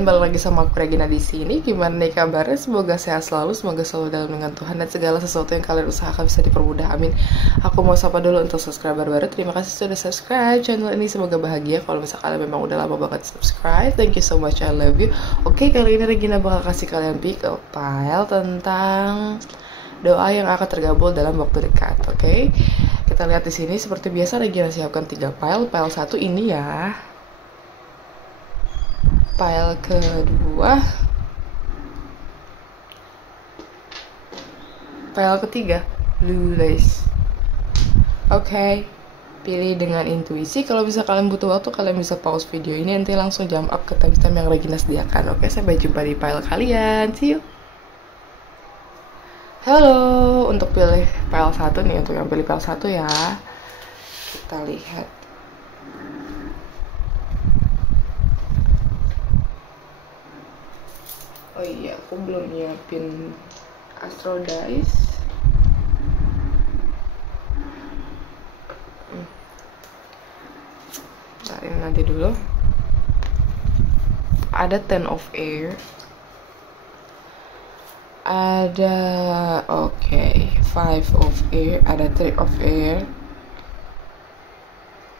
semuanya, balik lagi sama aku Regina di sini. Gimana nih kabarnya? Semoga sehat selalu, semoga selalu dalam lindungan Tuhan dan segala sesuatu yang kalian usahakan bisa dipermudah. Amin. Aku mau sapa dulu untuk subscriber baru. Terima kasih sudah subscribe channel ini. Semoga bahagia. Kalau misalnya kalian memang udah lama banget subscribe, thank you so much, I love you. Oke, kali ini Regina bakal kasih kalian pick up file tentang doa yang akan tergabul dalam waktu dekat. Oke, kita lihat di sini. Seperti biasa, Regina siapkan 3 file. File 1 ini ya. File kedua, file ketiga, lulus. Oke, pilih dengan intuisi. Kalau bisa kalian butuh waktu, kalian bisa pause video ini, nanti langsung jump up ke timestamp yang Regina sediakan. Oke, sampai jumpa di file kalian. See you. Halo, untuk pilih file 1 nih, untuk yang pilih file 1 ya. Kita lihat. Oh iya, aku belum nyiapin Astro Dice. Cari nanti dulu. Ada 10 of air. Ada oke, 5 of air, ada 3 of air.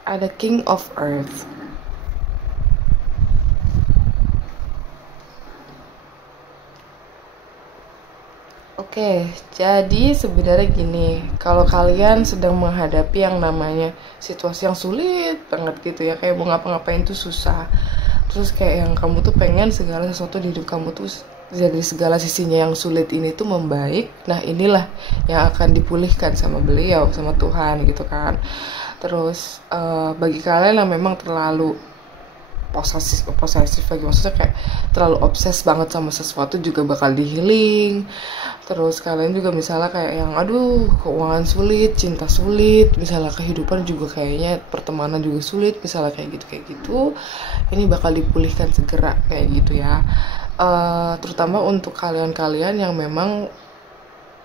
Ada King of Earth. Oke, jadi sebenarnya gini, kalau kalian sedang menghadapi yang namanya situasi yang sulit banget gitu ya, kayak mau ngapa-ngapain tuh susah, terus kayak yang kamu tuh pengen segala sesuatu di hidup kamu tuh dari segala sisinya yang sulit ini tuh membaik. Nah, inilah yang akan dipulihkan sama beliau, sama Tuhan gitu kan. Terus bagi kalian yang memang terlalu posesif lagi, maksudnya kayak terlalu obses banget sama sesuatu, juga bakal di healing. Terus kalian juga misalnya kayak yang aduh keuangan sulit, cinta sulit, misalnya kehidupan juga kayaknya pertemanan juga sulit, misalnya kayak gitu, ini bakal dipulihkan segera kayak gitu ya. Terutama untuk kalian-kalian yang memang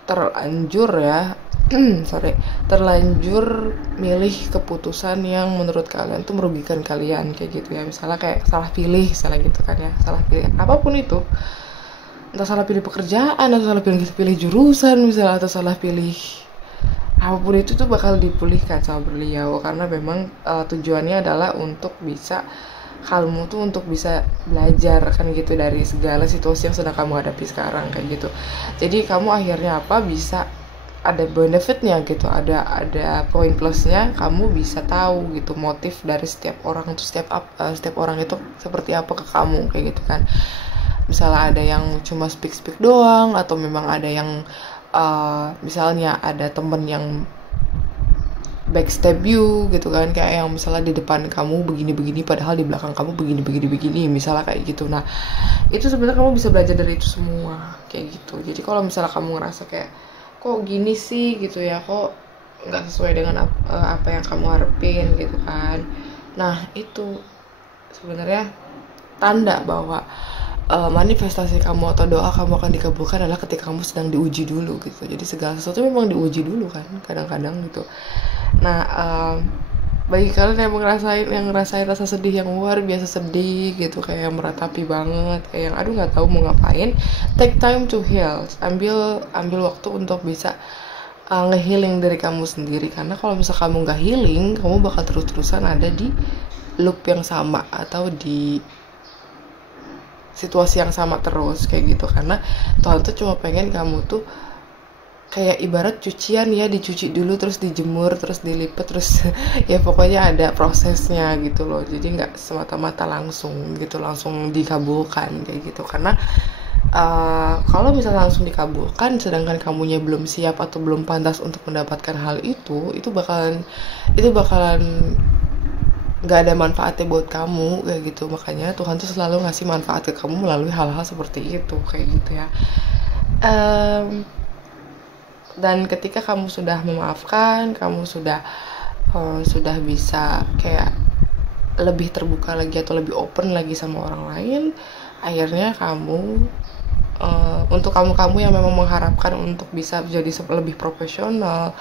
terlanjur ya terlanjur milih keputusan yang menurut kalian tuh merugikan kalian kayak gitu ya, misalnya kayak salah pilih misalnya gitu kan ya, salah pilih apapun itu, entah salah pilih pekerjaan atau salah pilih jurusan misalnya, atau salah pilih apapun itu tuh bakal dipulihkan sama beliau, karena memang tujuannya adalah untuk bisa kamu tuh untuk bisa belajar kan gitu dari segala situasi yang sedang kamu hadapi sekarang kayak gitu. Jadi kamu akhirnya bisa ada benefitnya gitu, ada poin plusnya, kamu bisa tahu gitu motif dari setiap orang itu, setiap orang itu seperti apa ke kamu kayak gitu kan. Misalnya ada yang cuma speak doang, atau memang ada yang misalnya ada temen yang backstab you gitu kan, kayak yang misalnya di depan kamu begini padahal di belakang kamu begini misalnya kayak gitu. Nah, itu sebenarnya kamu bisa belajar dari itu semua kayak gitu. Jadi kalau misalnya kamu ngerasa kayak kok gini sih gitu ya, kok nggak sesuai dengan apa yang kamu harapin gitu kan, nah itu sebenarnya tanda bahwa manifestasi kamu atau doa kamu akan dikabulkan adalah ketika kamu sedang diuji dulu gitu. Jadi segala sesuatu memang diuji dulu kan kadang-kadang gitu. Nah, bagi kalian yang ngerasain rasa sedih yang luar biasa sedih gitu, kayak yang meratapi banget, kayak yang aduh nggak tahu mau ngapain, take time to heal. Ambil waktu untuk bisa ngehealing dari kamu sendiri, karena kalau misal kamu nggak healing, kamu bakal terus-terusan ada di loop yang sama atau di situasi yang sama terus kayak gitu. Karena Tuhan tuh cuma pengen kamu tuh kayak ibarat cucian ya, dicuci dulu, terus dijemur, terus dilipat, terus ya pokoknya ada prosesnya gitu loh. Jadi nggak semata-mata langsung dikabulkan kayak gitu. Karena kalau misalnya langsung dikabulkan sedangkan kamunya belum siap atau belum pantas untuk mendapatkan hal itu bakalan nggak ada manfaatnya buat kamu kayak gitu. Makanya Tuhan tuh selalu ngasih manfaat ke kamu melalui hal-hal seperti itu kayak gitu ya. Dan ketika kamu sudah memaafkan, kamu sudah bisa kayak lebih terbuka lagi atau lebih open lagi sama orang lain, akhirnya kamu untuk kamu-kamu yang memang mengharapkan untuk bisa jadi lebih profesional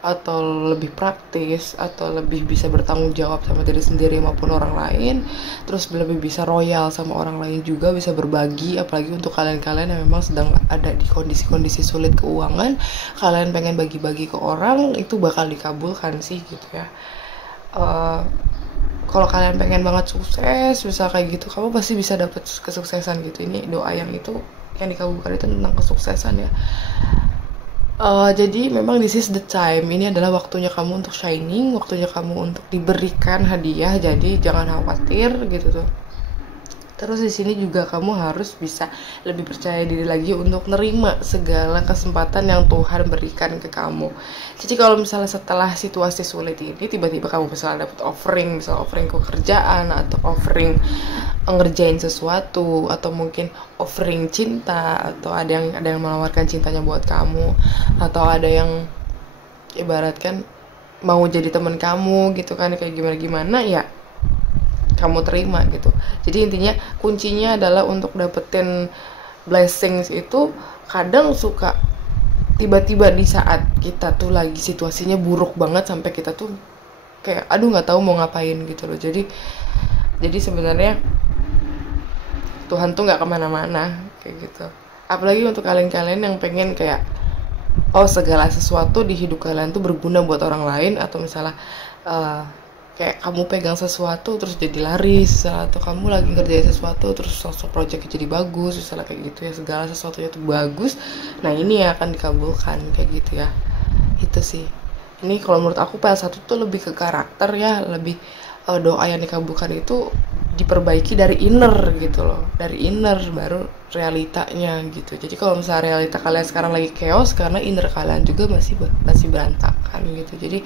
atau lebih praktis atau lebih bisa bertanggung jawab sama diri sendiri maupun orang lain, terus lebih bisa royal sama orang lain juga, bisa berbagi, apalagi untuk kalian-kalian yang memang sedang ada di kondisi-kondisi sulit keuangan, kalian pengen bagi-bagi ke orang, itu bakal dikabulkan sih gitu ya. Kalau kalian pengen banget sukses bisa kayak gitu, kamu pasti bisa dapet kesuksesan gitu. Ini doa yang dikabulkan itu tentang kesuksesan ya. Jadi memang this is the time, ini adalah waktunya kamu untuk shining, waktunya kamu untuk diberikan hadiah, jadi jangan khawatir gitu tuh. Terus di sini juga kamu harus bisa lebih percaya diri lagi untuk nerima segala kesempatan yang Tuhan berikan ke kamu. Jadi kalau misalnya setelah situasi sulit ini tiba-tiba kamu misalnya dapat offering, misalnya offering pekerjaan atau offering ngerjain sesuatu atau mungkin offering cinta, atau ada yang menawarkan cintanya buat kamu, atau ada yang ibaratkan mau jadi teman kamu gitu kan, kayak gimana ya kamu terima gitu. Jadi intinya kuncinya adalah untuk dapetin blessings itu kadang suka tiba-tiba di saat kita tuh lagi situasinya buruk banget sampai kita tuh kayak aduh nggak tahu mau ngapain gitu loh. Jadi sebenarnya Tuhan tuh nggak kemana-mana kayak gitu. Apalagi untuk kalian-kalian yang pengen kayak segala sesuatu di hidup kalian tuh berguna buat orang lain, atau misalnya kayak kamu pegang sesuatu terus jadi laris, atau kamu lagi ngerjain sesuatu terus sosok projectnya jadi bagus, misalnya kayak gitu ya, segala sesuatunya tuh bagus. Nah ini ya akan dikabulkan kayak gitu ya. Itu sih, ini kalau menurut aku PL1 tuh lebih ke karakter ya, lebih doa yang dikabulkan itu diperbaiki dari inner gitu loh, dari inner baru realitanya gitu. Jadi kalau misalnya realita kalian sekarang lagi chaos karena inner kalian juga masih berantakan gitu. Jadi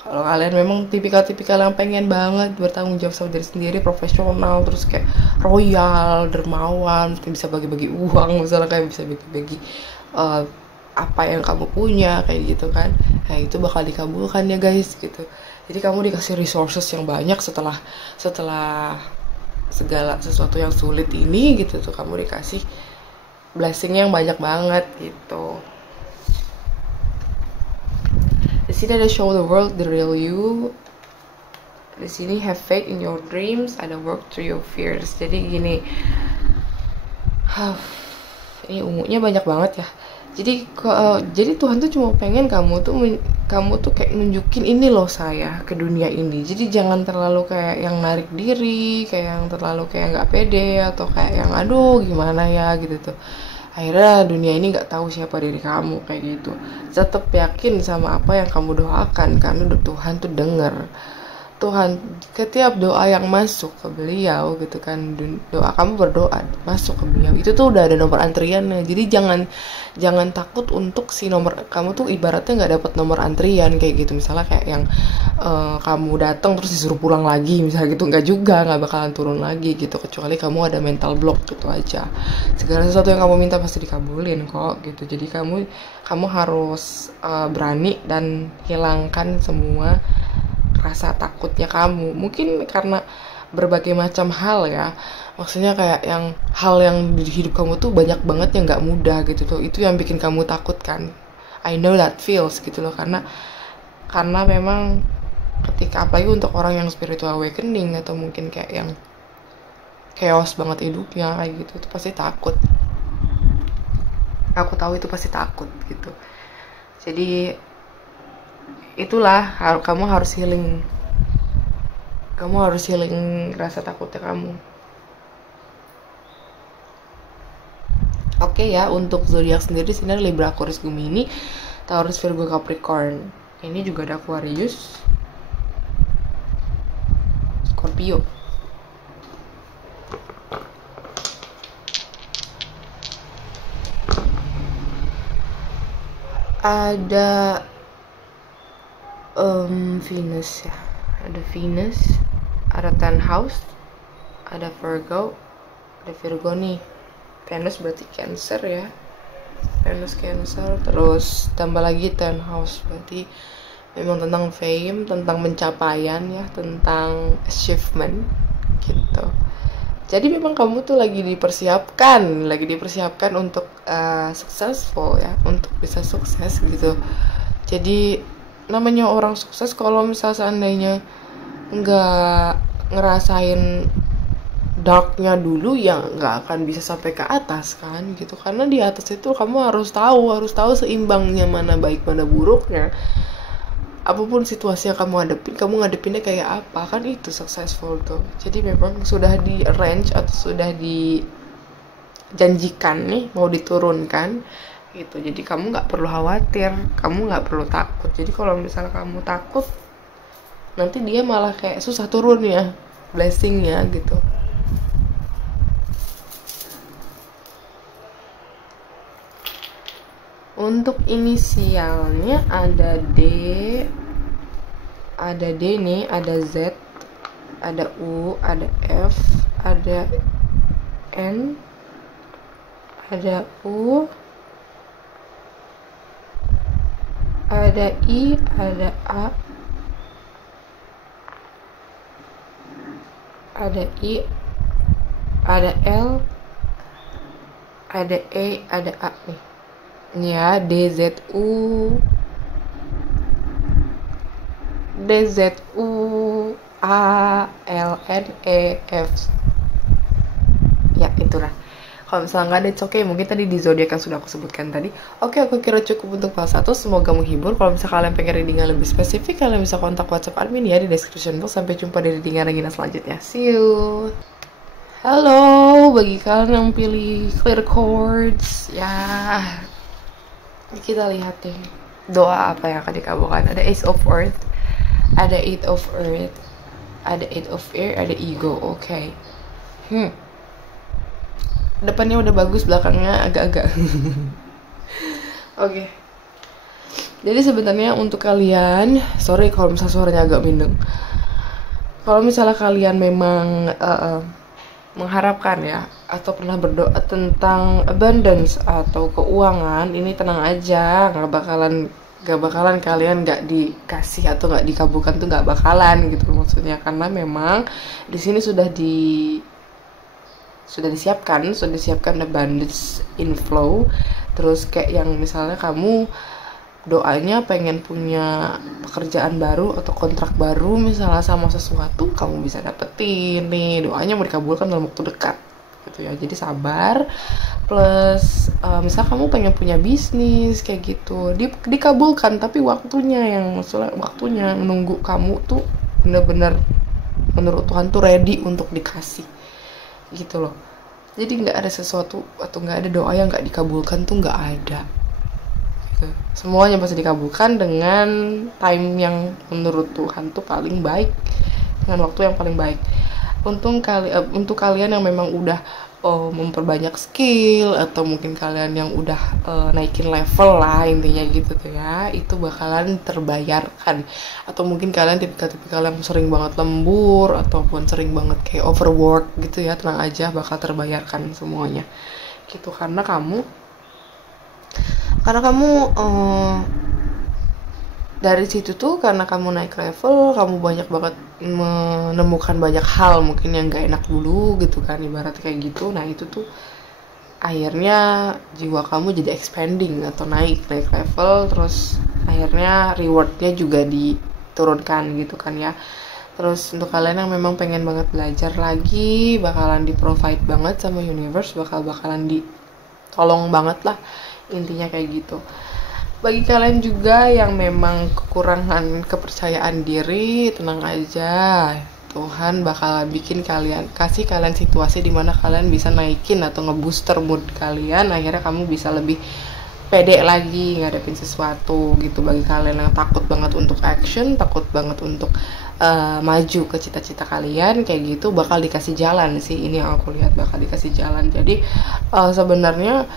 kalau kalian memang tipikal-tipikal yang pengen banget bertanggung jawab sama diri sendiri, profesional, terus kayak royal, dermawan, bisa bagi-bagi uang, misalnya kayak bisa bagi-bagi apa yang kamu punya kayak gitu kan, nah itu bakal dikabulkan ya guys gitu. Jadi kamu dikasih resources yang banyak setelah segala sesuatu yang sulit ini gitu tuh, kamu dikasih blessing yang banyak banget gitu. Di sini ada show the world the real you. Di sini have faith in your dreams, ada work through your fears. Jadi gini, ini ungunya banyak banget ya. Jadi Tuhan tuh cuma pengen kamu tuh kayak nunjukin ini loh saya ke dunia ini. Jadi jangan terlalu kayak yang narik diri, kayak yang terlalu kayak nggak pede, atau kayak yang aduh gimana ya gitu tuh. Akhirnya dunia ini nggak tahu siapa diri kamu kayak gitu. Tetap yakin sama apa yang kamu doakan, karena Tuhan tuh denger. Tuhan setiap doa yang masuk ke beliau gitu kan, doa kamu berdoa masuk ke beliau itu tuh udah ada nomor antriannya. Jadi jangan takut untuk si nomor kamu tuh ibaratnya nggak dapet nomor antrian kayak gitu, misalnya kayak yang kamu datang terus disuruh pulang lagi misalnya gitu, nggak bakalan turun lagi gitu, kecuali kamu ada mental block gitu aja. Segala sesuatu yang kamu minta pasti dikabulin kok gitu. Jadi kamu harus berani dan hilangkan semua rasa takutnya kamu, mungkin karena berbagai macam hal ya, maksudnya kayak hal yang di hidup kamu tuh banyak banget yang nggak mudah gitu tuh, itu yang bikin kamu takut kan. I know that feels gitu loh, karena memang ketika apalagi untuk orang yang spiritual awakening atau mungkin kayak yang chaos banget hidupnya kayak gitu tuh pasti takut. Aku tahu itu pasti takut gitu. Jadi itulah kamu harus healing rasa takutnya kamu. Oke ya, untuk zodiak sendiri sini ada Libra, Aquarius, Gemini, Taurus, Virgo, Capricorn. Ini juga ada Aquarius, Scorpio. Ada Venus ya, ada Venus, ada 10 house, ada Virgo nih. Venus berarti Cancer ya, Venus Cancer, terus tambah lagi 10 house berarti memang tentang fame, tentang pencapaian ya, tentang achievement gitu. Jadi memang kamu tuh lagi dipersiapkan untuk successful ya, untuk bisa sukses gitu. Jadi namanya orang sukses, kalau misal seandainya nggak ngerasain darknya dulu, ya nggak akan bisa sampai ke atas kan gitu. Karena di atas itu kamu harus tahu seimbangnya, mana baik mana buruknya. Apapun situasi yang kamu hadapin, kamu ngadepinnya kayak apa, kan itu successful tuh. Jadi memang sudah di arrange atau sudah dijanjikan nih mau diturunkan gitu. Jadi kamu nggak perlu khawatir, kamu nggak perlu takut. Jadi kalau misalnya kamu takut, nanti dia malah kayak susah turun ya blessingnya gitu. Untuk inisialnya ada D nih, ada Z, ada U, ada F, ada N, ada U, ada I, ada A, ada I, ada L, ada E, ada A nih. Ya, DZU A L N E F. Ya, itulah. Kalau misalnya nggak ada, it's okay. Mungkin tadi di zodiak yang sudah aku sebutkan tadi. Oke, aku kira cukup untuk kelas 1. Semoga menghibur. Kalau misalnya kalian pengen reading yang lebih spesifik, kalian bisa kontak WhatsApp admin ya di description box. Sampai jumpa di reading Regina selanjutnya. See you. Halo, bagi kalian yang pilih clear chords, ya kita lihat deh doa apa yang akan dikabulkan. Ada Ace of Earth, ada Eight of Earth, ada Eight of Air, ada Ego. Oke. Depannya udah bagus, belakangnya agak-agak. Oke. Jadi sebenarnya untuk kalian, sorry kalau misalnya suaranya agak bindeng. Kalau misalnya kalian memang mengharapkan ya, atau pernah berdoa tentang abundance atau keuangan, ini tenang aja, nggak bakalan kalian nggak dikasih atau nggak dikabulkan tuh, nggak bakalan gitu maksudnya. Karena memang di sini sudah disiapkan abundance inflow. Terus kayak yang misalnya kamu doanya pengen punya pekerjaan baru atau kontrak baru misalnya sama sesuatu, kamu bisa dapetin nih, doanya mau dikabulkan dalam waktu dekat gitu ya. Jadi sabar. Plus misal kamu pengen punya bisnis kayak gitu, dikabulkan, tapi waktunya menunggu kamu tuh bener-bener menurut Tuhan tuh ready untuk dikasih gitu loh. Jadi nggak ada sesuatu atau nggak ada doa yang nggak dikabulkan tuh, nggak ada. Semuanya pasti dikabulkan dengan time yang menurut Tuhan tuh paling baik, dengan waktu yang paling baik. Untuk kalian yang memang udah memperbanyak skill, atau mungkin kalian yang udah naikin level lah intinya gitu tuh ya, itu bakalan terbayarkan. Atau mungkin kalian tipikal yang sering banget lembur ataupun sering banget kayak overwork gitu ya, tenang aja, bakal terbayarkan semuanya gitu. Karena kamu dari situ tuh, karena kamu naik level, kamu banyak banget menemukan banyak hal mungkin yang gak enak dulu gitu kan, ibarat kayak gitu. Nah itu tuh akhirnya jiwa kamu jadi expanding atau naik level, terus akhirnya rewardnya juga diturunkan gitu kan ya. Terus untuk kalian yang memang pengen banget belajar lagi, bakalan di provide banget sama universe, bakalan ditolong banget lah, intinya kayak gitu. Bagi kalian juga yang memang kekurangan kepercayaan diri, tenang aja, Tuhan bakalan kasih kalian situasi dimana kalian bisa naikin atau ngebooster mood kalian, akhirnya kamu bisa lebih pede lagi ngadepin sesuatu gitu. Bagi kalian yang takut banget untuk action, takut banget untuk maju ke cita-cita kalian kayak gitu, bakal dikasih jalan sih, ini yang aku lihat, bakal dikasih jalan. Jadi sebenarnya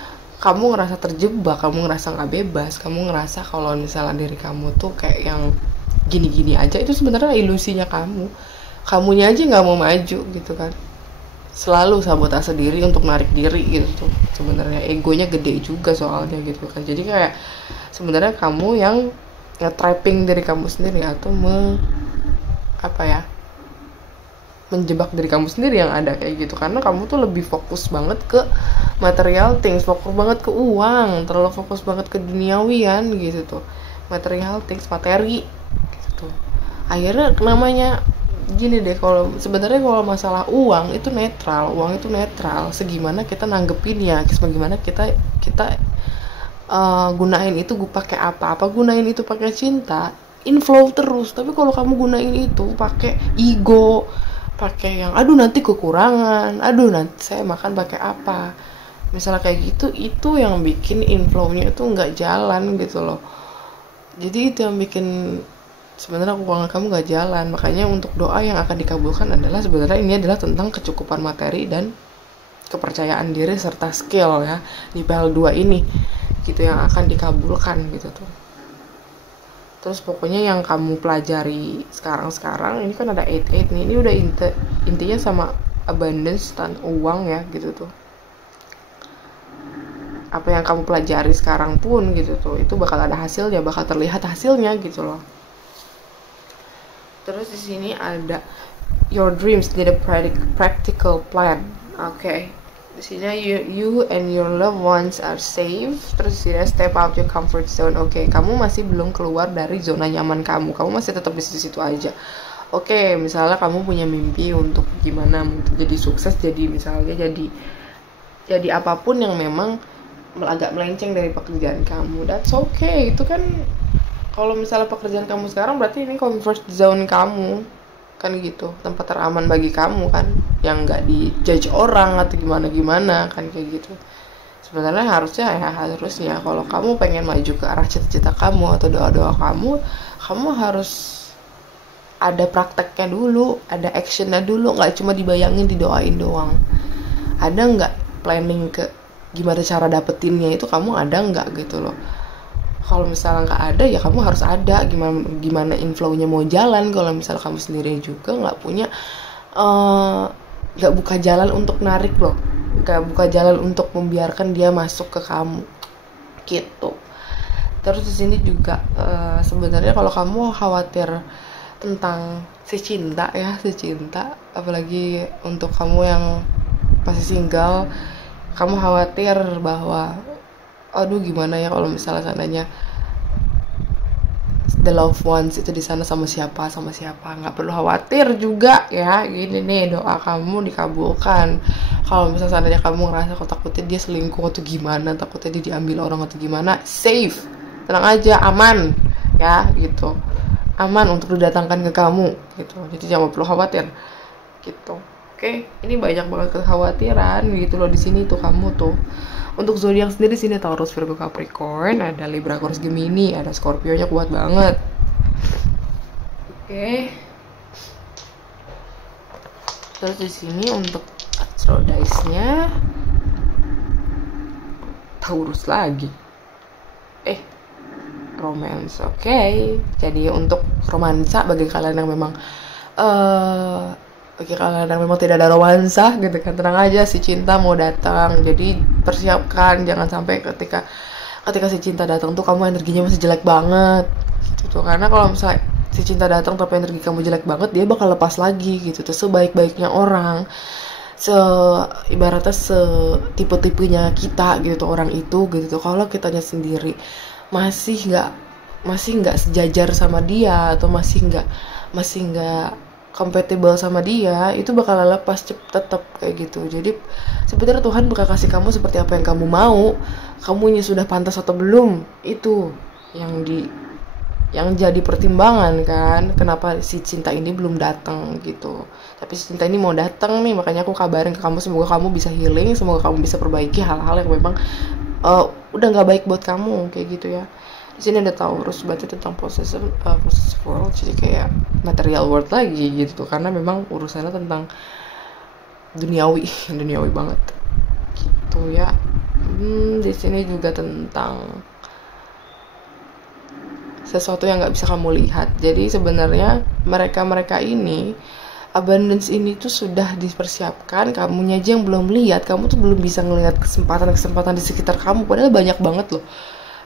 kamu ngerasa terjebak, kamu ngerasa nggak bebas, kamu ngerasa kalau misalnya diri kamu tuh kayak yang gini-gini aja, itu sebenarnya ilusinya kamunya aja nggak mau maju gitu kan. Selalu sabotase diri untuk narik diri gitu, sebenarnya egonya gede juga soalnya gitu kan. Jadi kayak sebenarnya kamu yang nge-trapping diri kamu sendiri atau menjebak diri kamu sendiri yang ada kayak gitu, karena kamu tuh lebih fokus banget ke material things, fokus banget ke uang, terlalu fokus banget ke duniawian gitu tuh, material things, materi gitu. Akhirnya namanya gini deh, kalau sebenarnya kalau masalah uang itu netral, segimana kita nanggepinnya, segimana kita kita gunain itu gue pakai apa gunain itu pakai cinta, inflow terus. Tapi kalau kamu gunain itu pakai ego, pakai yang aduh nanti kekurangan, aduh nanti saya makan pakai apa, misalnya kayak gitu, itu yang bikin inflownya itu nggak jalan gitu loh. Jadi itu yang bikin sebenarnya keuangan kamu gak jalan. Makanya untuk doa yang akan dikabulkan adalah sebenarnya ini adalah tentang kecukupan materi dan kepercayaan diri serta skill ya di PL2 ini gitu yang akan dikabulkan gitu tuh. Terus pokoknya yang kamu pelajari sekarang ini kan ada 88 nih, ini udah intinya sama abundance dan uang ya gitu tuh. Apa yang kamu pelajari sekarang pun gitu tuh, itu bakal ada hasilnya, bakal terlihat hasilnya gitu loh. Terus di sini ada your dreams need a practical plan. Oke. Di sini you and your loved ones are safe. Terus di sini step out your comfort zone. Oke, kamu masih belum keluar dari zona nyaman kamu. Kamu masih tetap di situ aja. Oke, misalnya kamu punya mimpi untuk gimana, untuk jadi sukses, jadi misalnya jadi apapun yang memang agak melenceng dari pekerjaan kamu. That's okay. Itu kan kalau misalnya pekerjaan kamu sekarang berarti ini comfort zone kamu kan gitu, tempat teraman bagi kamu kan, yang nggak dijudge orang atau gimana kan kayak gitu. Sebenarnya harusnya kalau kamu pengen maju ke arah cita-cita kamu atau doa-doa kamu harus ada prakteknya dulu, ada actionnya dulu, nggak cuma dibayangin didoain doang. Ada nggak planning ke gimana cara dapetinnya itu, kamu ada nggak gitu loh. Kalau misalnya nggak ada ya kamu harus ada, gimana inflownya mau jalan kalau misalnya kamu sendiri juga nggak punya, nggak buka jalan untuk narik loh, nggak buka jalan untuk membiarkan dia masuk ke kamu gitu. Terus di sini juga sebenarnya kalau kamu khawatir tentang si cinta, apalagi untuk kamu yang masih single, kamu khawatir bahwa aduh gimana ya kalau misalnya seandainya the loved ones itu di sana sama siapa, nggak perlu khawatir juga ya. Gini nih, doa kamu dikabulkan. Kalau misalnya seandainya kamu ngerasa kok takutnya dia selingkuh atau gimana, takutnya dia diambil orang atau gimana, safe, tenang aja, aman ya gitu, aman untuk didatangkan ke kamu gitu. Jadi jangan perlu khawatir gitu. Oke, ini banyak banget kekhawatiran gitu loh di sini tuh kamu tuh. Untuk zodiak sendiri sini Taurus, Virgo, Capricorn, ada Libra, Aquarius, Gemini, ada Scorpio-nya kuat banget. Oke. Terus di sini untuk astro dice-nya Taurus lagi. Romance. Oke. Jadi untuk romansa bagi kalian yang memang memang tidak ada romansa gitu kan, tenang aja, si cinta mau datang. Jadi persiapkan, jangan sampai ketika si cinta datang tuh kamu energinya masih jelek banget gitu. Karena kalau misalnya si cinta datang tapi energi kamu jelek banget, dia bakal lepas lagi gitu tuh. Sebaik-baiknya orang, ibaratnya tipe-tipenya kita gitu orang itu gitu tuh, kalau kitanya sendiri masih nggak sejajar sama dia atau masih nggak compatible sama dia, itu bakal lepas tetap kayak gitu. Jadi sebenarnya Tuhan bakal kasih kamu seperti apa yang kamu mau. Kamunya sudah pantas atau belum, itu yang jadi pertimbangan kan, kenapa si cinta ini belum datang gitu. Tapi si cinta ini mau datang nih, makanya aku kabarin ke kamu, semoga kamu bisa healing, semoga kamu bisa perbaiki hal-hal yang memang udah nggak baik buat kamu kayak gitu ya. Di sini ada Taurus, berarti tentang possessive world, jadi kayak material world lagi gitu tuh, karena memang urusannya tentang duniawi banget gitu ya. Di sini juga tentang sesuatu yang nggak bisa kamu lihat. Jadi sebenarnya mereka ini abundance ini tuh sudah dipersiapkan, kamunya aja yang belum lihat. Kamu tuh belum bisa ngelihat kesempatan di sekitar kamu, padahal banyak banget loh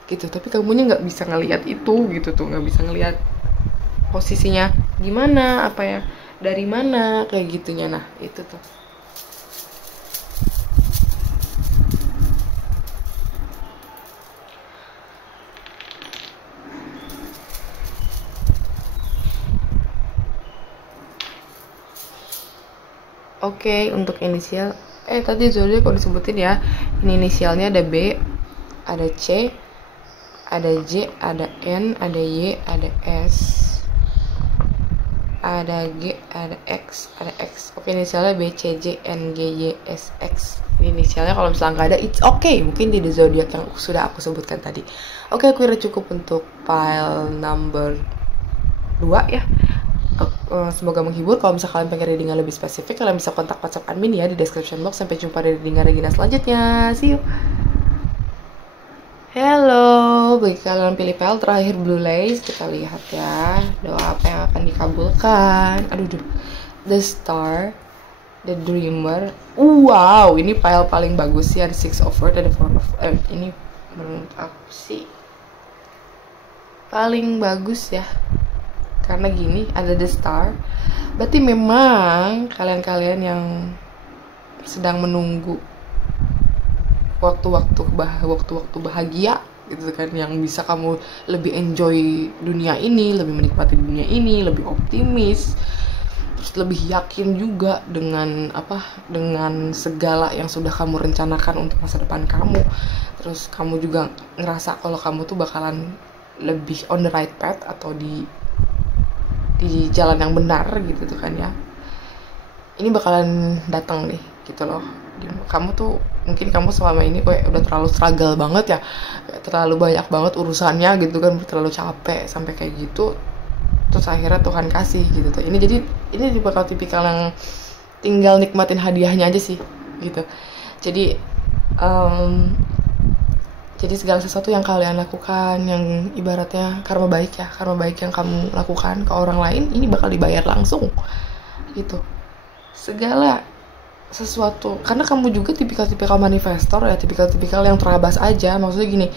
gitu, tapi kamunya nggak bisa ngelihat itu gitu tuh, nggak bisa ngelihat posisinya gimana, apa ya dari mana, kayak gitunya. Nah itu tuh. Oke, untuk inisial tadi zodiak kok disebutin ya. Ini inisialnya ada B, ada C, ada J, ada N, ada Y, ada S, ada G, ada X, ada X. Oke, inisialnya B, C, J, N, G, Y, S, X. Ini inisialnya kalau misalnya nggak ada, it's okay. Mungkin di zodiak yang sudah aku sebutkan tadi. Oke, aku kira cukup untuk file number 2 ya. Semoga menghibur. Kalau misalnya kalian pengen readingan lebih spesifik, kalian bisa kontak WhatsApp admin ya di description box. Sampai jumpa di readingan Regina selanjutnya. See you. Hello, bagi kalian pilih file terakhir Blue Lace, kita lihat ya doa apa yang akan dikabulkan. Aduh, The Star, The Dreamer. Wow, ini file paling bagus sih. Ada 6 of Earth, ada 4 of Earth. Ini menurut aku sih paling bagus ya. Karena gini, ada The Star. Berarti memang kalian-kalian yang sedang menunggu waktu-waktu bahagia gitu kan, yang bisa kamu lebih enjoy dunia ini, lebih menikmati dunia ini, lebih optimis, terus lebih yakin juga dengan dengan segala yang sudah kamu rencanakan untuk masa depan kamu. Terus kamu juga ngerasa kalau kamu tuh bakalan lebih on the right path atau di jalan yang benar gitu tuh kan ya. Ini bakalan datang nih gitu loh. Kamu tuh mungkin kamu selama ini kayak udah terlalu struggle banget ya, kayak terlalu banyak banget urusannya gitu kan, terlalu capek sampai kayak gitu. Terus akhirnya Tuhan kasih gitu tuh. Ini bakal tipikal yang tinggal nikmatin hadiahnya aja sih gitu. Jadi segala sesuatu yang kalian lakukan, yang ibaratnya karma baik yang kamu lakukan ke orang lain, ini bakal dibayar langsung gitu. Segala sesuatu, karena kamu juga tipikal manifestor ya, tipikal yang terabas aja. Maksudnya gini,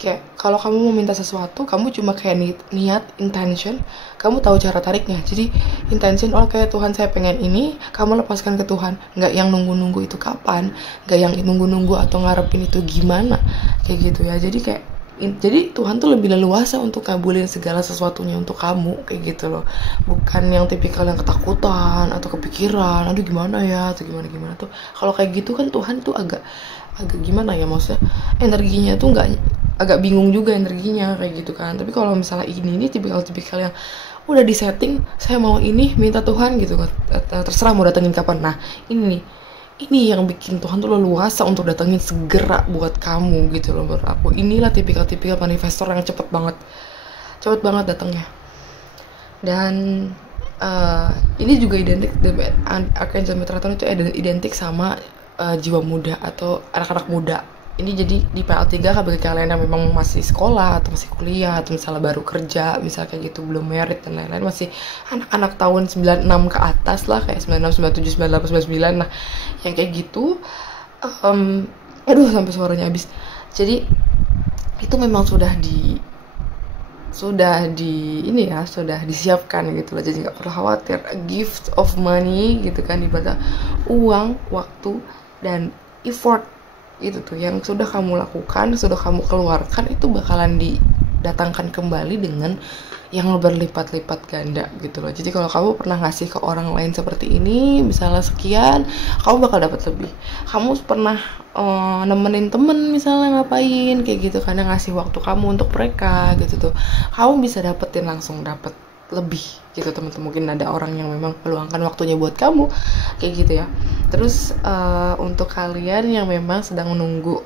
kayak kalau kamu mau minta sesuatu, kamu cuma kayak niat, intention, kamu tahu cara tariknya. Jadi intention, kayak Tuhan saya pengen ini, kamu lepaskan ke Tuhan. Nggak yang nunggu-nunggu itu kapan, nggak yang nunggu-nunggu atau ngarepin itu gimana, kayak gitu ya. Jadi Tuhan tuh lebih leluasa untuk kabulin segala sesuatunya untuk kamu, kayak gitu loh. Bukan yang tipikal yang ketakutan atau kepikiran, aduh gimana ya, atau gimana tuh. Kalau kayak gitu kan Tuhan tuh agak gimana ya, maksudnya energinya tuh agak bingung juga energinya, kayak gitu kan. Tapi kalau misalnya ini tipikal yang udah disetting, saya mau ini, minta Tuhan gitu kan, terserah mau datengin kapan. Nah ini yang bikin Tuhan tuh leluasa untuk datengin segera buat kamu gitu loh. Menurut aku inilah tipikal manifestor yang cepet banget datangnya. Dan ini juga identik dengan Archangel Metatron, itu identik sama jiwa muda atau anak-anak muda. Ini jadi di PL3 bagi kalian yang memang masih sekolah atau masih kuliah atau misalnya baru kerja, misalnya kayak gitu, belum married dan lain-lain, masih anak-anak tahun 96 ke atas lah, kayak 96, 97, 98, 99. Nah yang kayak gitu, sampai suaranya habis. Jadi itu memang sudah disiapkan gitu loh. Jadi nggak perlu khawatir. A gift of money gitu kan, ibadah uang, waktu, dan effort itu tuh yang sudah kamu lakukan, sudah kamu keluarkan, itu bakalan didatangkan kembali dengan yang berlipat-lipat ganda gitu loh. Jadi kalau kamu pernah ngasih ke orang lain seperti ini, misalnya sekian, kamu bakal dapat lebih. Kamu pernah nemenin temen misalnya ngapain kayak gitu, karena ngasih waktu kamu untuk mereka gitu tuh, kamu bisa langsung dapat lebih gitu teman-teman. Mungkin ada orang yang memang meluangkan waktunya buat kamu kayak gitu ya. Terus untuk kalian yang memang sedang nunggu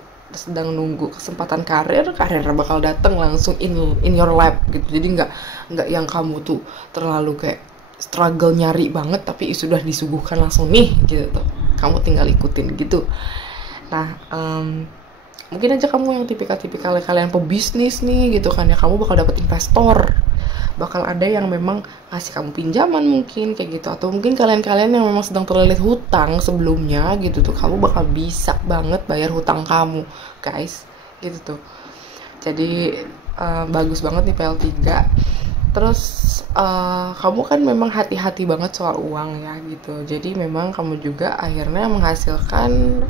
kesempatan karir bakal datang langsung in your lap gitu. Jadi nggak yang kamu tuh terlalu kayak struggle nyari banget, tapi sudah disuguhkan langsung nih gitu tuh, kamu tinggal ikutin gitu. Nah mungkin aja kamu yang tipikal kalian pebisnis nih gitu kan ya, kamu bakal dapet investor, bakal ada yang memang ngasih kamu pinjaman mungkin kayak gitu. Atau mungkin kalian yang memang sedang terlilit hutang sebelumnya gitu tuh, kamu bakal bisa banget bayar hutang kamu guys gitu tuh. Jadi bagus banget nih PL3. Terus kamu kan memang hati-hati banget soal uang ya gitu. Jadi memang kamu juga akhirnya menghasilkan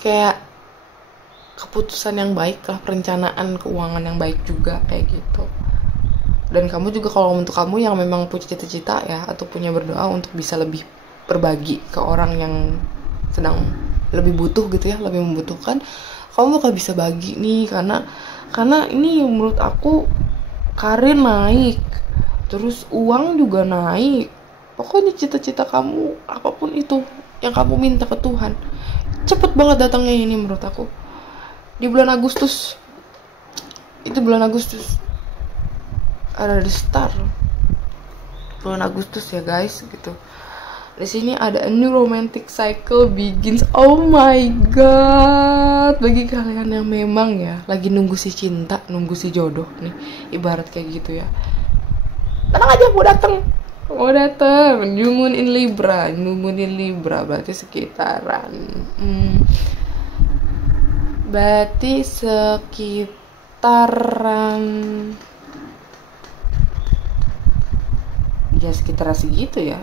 kayak keputusan yang baik lah, perencanaan keuangan yang baik juga kayak gitu. Dan kamu juga kalau untuk kamu yang memang punya cita-cita ya, atau punya berdoa untuk bisa lebih berbagi ke orang yang sedang lebih butuh gitu ya, lebih membutuhkan, kamu bakal bisa bagi nih, karena ini menurut aku karir naik, terus uang juga naik. Pokoknya cita-cita kamu apapun itu yang kamu minta ke Tuhan, cepet banget datangnya ini menurut aku. Di bulan Agustus, itu bulan Agustus ada The Star, bulan Agustus ya guys gitu. Di sini ada a new romantic cycle begins. Oh my god, bagi kalian yang memang ya lagi nunggu si cinta, nunggu si jodoh nih, ibarat kayak gitu ya, tenang aja, mau datang. New moon in Libra berarti sekitaran ya sekitar segitu ya,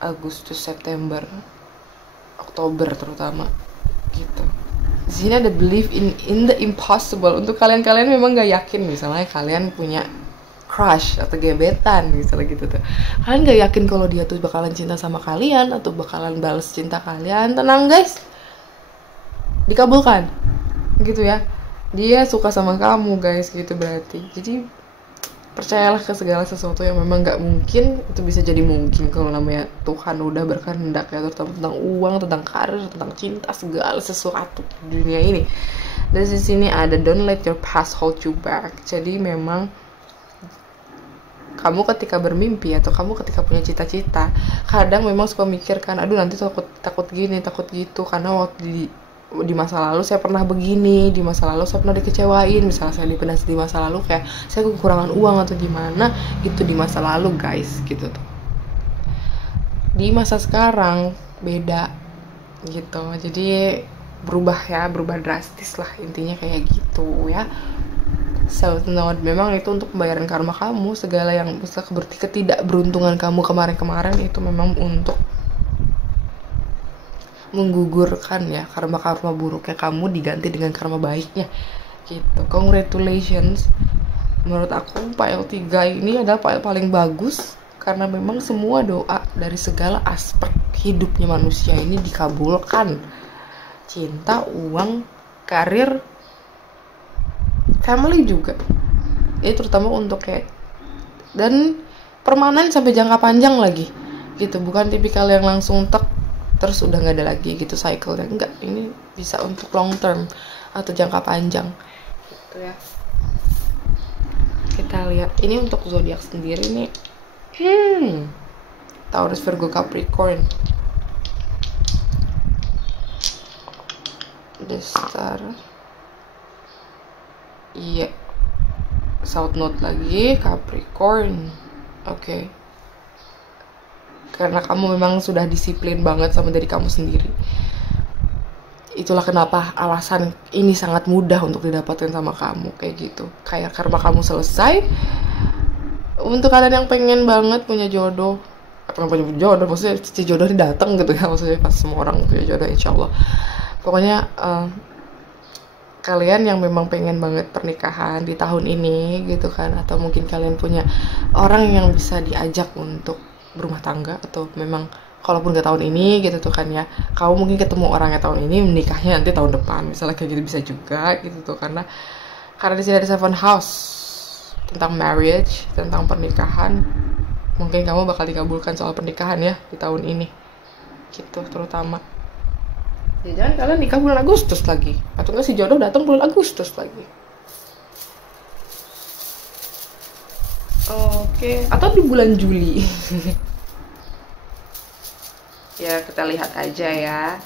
Agustus, September, Oktober terutama gitu. Di sini ada believe in the impossible. Untuk kalian memang gak yakin, misalnya kalian punya crush atau gebetan misalnya gitu tuh, kalian gak yakin kalau dia tuh bakalan cinta sama kalian atau bakalan balas cinta kalian, tenang guys, dikabulkan gitu ya. Dia suka sama kamu guys gitu, berarti jadi percayalah ke segala sesuatu yang memang gak mungkin itu bisa jadi mungkin kalau namanya Tuhan udah berkehendak ya, terutama tentang uang, tentang karir, tentang cinta, segala sesuatu di dunia ini. Dan di sini ada don't let your past hold you back. Jadi memang kamu ketika bermimpi atau kamu ketika punya cita-cita, kadang memang suka mikirkan, aduh nanti takut gini, takut gitu, karena waktu di masa lalu saya pernah begini, di masa lalu saya pernah dikecewain, misalnya saya dipendam di masa lalu, kayak saya kekurangan uang atau gimana gitu di masa lalu guys gitu tuh. Di masa sekarang beda gitu, jadi berubah drastis lah intinya kayak gitu ya. So memang itu untuk pembayaran karma kamu, segala yang berarti ketidakberuntungan kamu kemarin itu memang untuk menggugurkan ya karma buruknya kamu, diganti dengan karma baiknya gitu. Congratulations. Menurut aku file 3 ini adalah file paling bagus, karena memang semua doa dari segala aspek hidupnya manusia ini dikabulkan. Cinta, uang, karir, family juga ya, terutama untuk kayak, dan permanen sampai jangka panjang lagi gitu, bukan tipikal yang langsung terus udah nggak ada lagi gitu cycle-nya, enggak, ini bisa untuk long term atau jangka panjang gitu ya. Kita lihat ini untuk zodiak sendiri nih, Taurus, Virgo, Capricorn, The Star, iya, South Node lagi, Capricorn. Oke. Karena kamu memang sudah disiplin banget sama diri kamu sendiri. Itulah kenapa alasan ini sangat mudah untuk didapatkan sama kamu kayak gitu. Kayak karma kamu selesai. Untuk kalian yang pengen banget punya jodoh, maksudnya si jodoh ini datang gitu ya, maksudnya pas semua orang punya jodoh insyaallah. Pokoknya kalian yang memang pengen banget pernikahan di tahun ini gitu kan, atau mungkin kalian punya orang yang bisa diajak untuk berumah tangga, atau memang kalaupun gak tahun ini gitu tuh kan ya, kamu mungkin ketemu orangnya tahun ini, menikahnya nanti tahun depan misalnya kayak gitu, bisa juga gitu tuh, karena di sini ada 7 house tentang marriage, tentang pernikahan. Mungkin kamu bakal dikabulkan soal pernikahan ya di tahun ini gitu terutama. Ya jangan kalian nikah bulan Agustus lagi, atau enggak si jodoh datang bulan Agustus lagi. Oke, atau di bulan Juli. Ya kita lihat aja ya.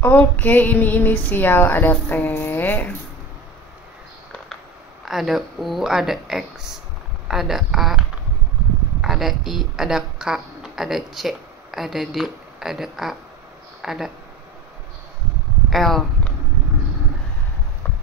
Oke, ini inisial, ada T, ada U, ada X, ada A, ada I, ada K, ada C, ada D, ada A, ada L,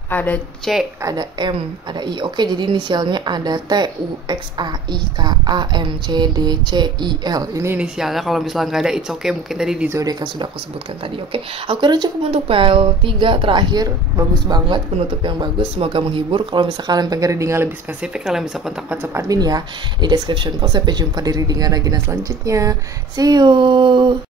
ada C, ada M, ada I. Oke, jadi inisialnya ada T, U, X, A, I, K, A, M, C, D, C, I, L. Ini inisialnya. Kalau misalnya nggak ada, it's okay. Mungkin tadi di zodiak yang sudah aku sebutkan tadi. Oke, aku kira cukup untuk PL3 terakhir. Bagus banget, penutup yang bagus. Semoga menghibur. Kalau misalnya kalian pengen readingan lebih spesifik, kalian bisa kontak WhatsApp admin ya di description box. Sampai jumpa di readingan Regina selanjutnya. See you.